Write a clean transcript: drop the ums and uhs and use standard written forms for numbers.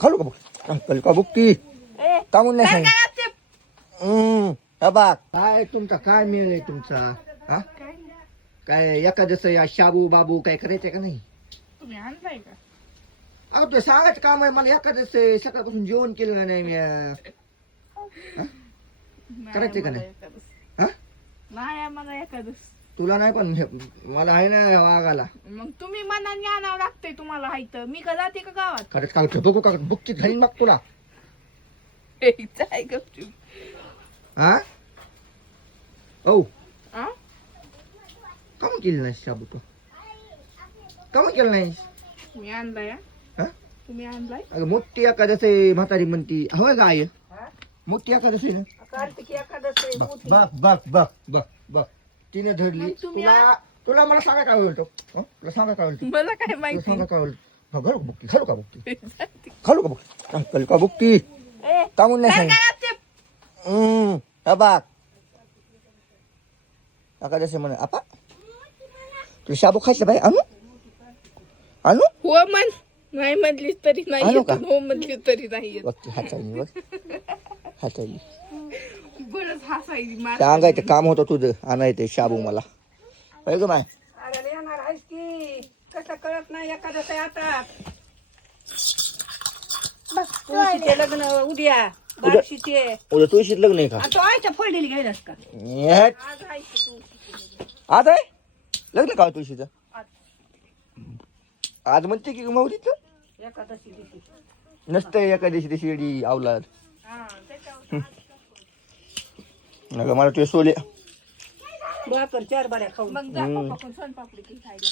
खालू का book uncle का बुक्की ए, कामून नाही काय सांग काय असते? हा बा काय तुमचा काय मेळ आहे तुमचा हा काय नाही. काय एखादं या शाबू बाबू काय करायचंय का नाही तुम्ही आणलाय का? अहो ते सांगायचं काम आहे मला एखादं सकाळपासून जेवण केलं नाही मी करायचंय का मला नाही? एकादस. हा नाही आहे मला एकादस. तुला नाही पण मला आहे ना वागाला मग तुम्ही मनाने आणावं लागतंय तुम्हाला हायत. मी का जाते का गावात? खरंच काल बघू का बुक्की घालीन बघ तुला काय गपचूप. हा ओ आ? कामं केली नाही शाबू तू कामं केलं नाही तुम्ही आणलाय हा? हा तुम्ही आणलाय? अगं मोठी एखादं म्हातारी म्हणती होय का आई मोठी एखादं ना कार्तिकी एकादस आहे, बघ मोठी. बघ बघ बघ बघ बघ तिने धरली मग तुम्ही तुला तुला मला सांगा काय बोलतो तुला सांगा काय बोलतो मला काय तुला माहिती. सांगा काय बोलतो घालू का बुक्की खालू का बुक्की खालू का बुक्की अंकल का बुक्की ए, कामून नाही काय सांग काय असते? हा बघ एखादं म्हणे आपा तुला शाबू खायचं बाई आणू आणू हो म्हण. नाही म्हणली तरी नाही आणू येत. का? हो म्हणली तरी नाही येत. बघ ती हाताळली बघ हाताळली बरंच हसायची मार. सांगायचं काम होतं तुझं आणायचं शाबू मला होय ग माय अरे येणार आहेस की कसं कळत नाही एखादं आता. तुळशीचे लग्न उद्या बारशीचे. उद्या तुळशीत लग्न आहे का तो आयच्या फोडलेली घ्यायलास का? हेट. आज आहे की तुळशीची. आज आहे लग्न का तुळशीचं आज. आज म्हणते की माऊलीचं एकादशी दिवशी. नसतं एका दिवशी शिर्डी अवलाद हा, त्याच्यावर नका मला तुझे सोले भाकर 4 बाऱ्या खाऊ. मग जा पप्पा पण सोनपापडी की खायला.